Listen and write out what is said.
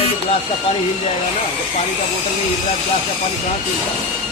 है तो ग्लास का पानी हिल जाएगा ना, जब पानी का बोतल नहीं हिल रहा ग्लास का पानी कहाँ से हिलेगा।